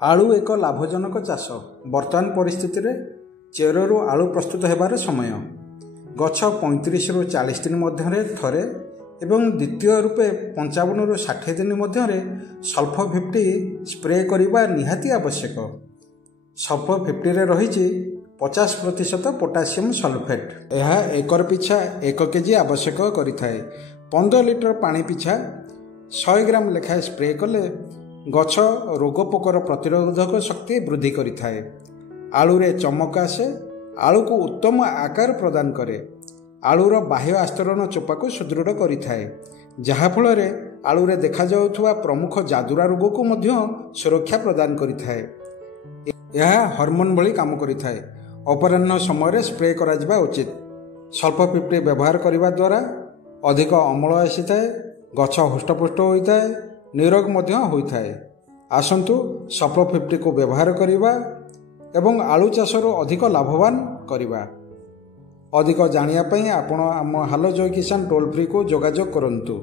आलू एक लाभजनक चाष बर्तमान परिस्थिति रे चेरु आलू प्रस्तुत होबार समय गछ 35 रु 40 दिन मध्य थरे एवं द्वितीय रूपे 55 रु 60 दिन मध्य सल्फर 50 स्प्रे करने निहाती आवश्यक। सल्फर 50 रे रही 50% पोटासियम सल्फेट। यह एकर पिछा 1 केजी आवश्यक करिथाए। 15 लिटर पानी पिछा 100 ग्राम लेखाएं स्प्रे कले गछ रोग पोकर प्रतिरोधक शक्ति वृद्धि करिथाए। आलू रे चमक आसे, आलू को उत्तम आकार प्रदान करे, आलूर बाह्य आस्तरण चोपा को सुदृढ़ करिथाए, जहा फल रे आलू रे देखा जाउथुवा प्रमुख जादुरा रोग को मध्य सुरक्षा प्रदान करिथाए। यह हार्मोन भली काम करिथाए। अपराह्न समय स्प्रे करा जिबा उचित। सल्फर 50 व्यवहार करने द्वारा अधिक अमल आसीथाए, गछ हृष्टपुष्ट होइथाए, निरोग मध्य होइथाए। आसंतु सल्फर 50 को व्यवहार करिबा एवं आलू चाषर अधिक लाभवान करिबा। अधिक जानिया पई आपण आम हेलो जय किसान टोल फ्री को जोगाजोग करंतु।